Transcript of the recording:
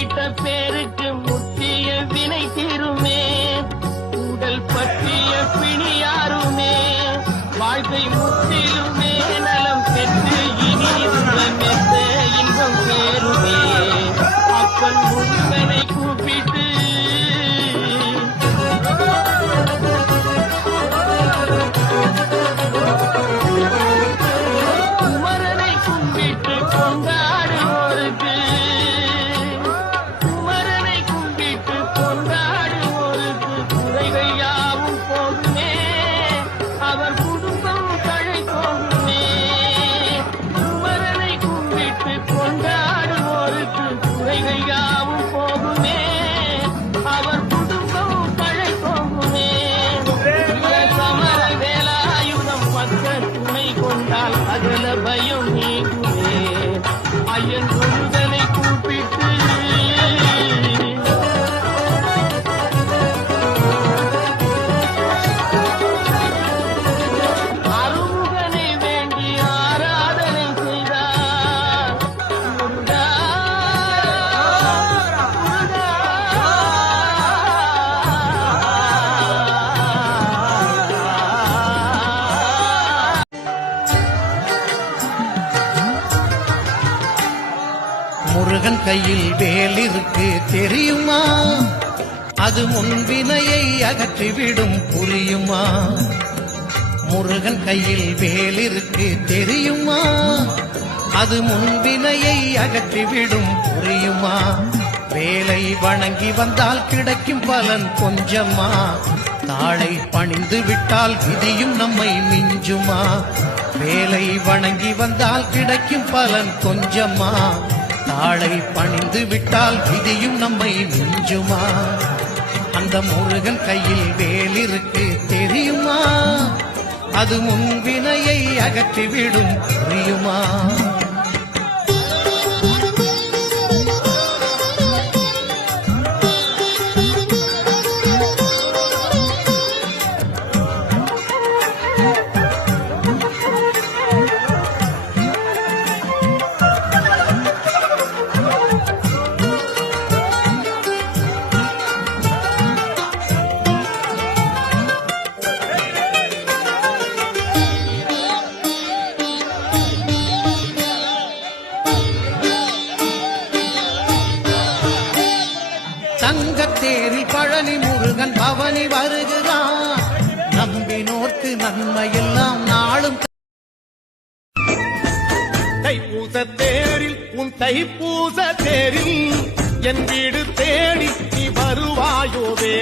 இட்ட பேருக்கு முத்திய வினை தீருமே. உடல் பற்றிய பிணி யாருமே. வாழ்க்கை முற்றிலுமே நலம் பெற்று இனி மெத்த இன்பம் பேருமே அப்பன் முருகன் கையில் வேல் இருக்கு தெரியுமா? அது முன்வினையை அகற்றிவிடும் புரியுமா? முருகன் கையில் வேல் இருக்கு தெரியுமா? அது முன்வினையை அகற்றிவிடும் புரியுமா? வேலை வணங்கி வந்தால் கிடைக்கும் பலன் கொஞ்சமா? தாளை பணிந்து விட்டால் விதியும் நம்மை மிஞ்சுமா? வேலை வணங்கி வந்தால் கிடைக்கும் பலன் கொஞ்சமா? தாளை பணிந்து விட்டால் விதியும் நம்மை மிஞ்சுமா? அந்த முருகன் கையில் வேலிருக்கு தெரியுமா? அது முன்வினையை அகற்றிவிடும் புரியுமா? தங்கத்தேரில் பழனி முருகன் பவனி வருகிறான். நம்பினோர்க்கு நன்மையெல்லாம் நாளும் தைப்பூச தேரில் உன் தைப்பூச தேரில் என் வீடு தேடி நீ வருவாயோவே.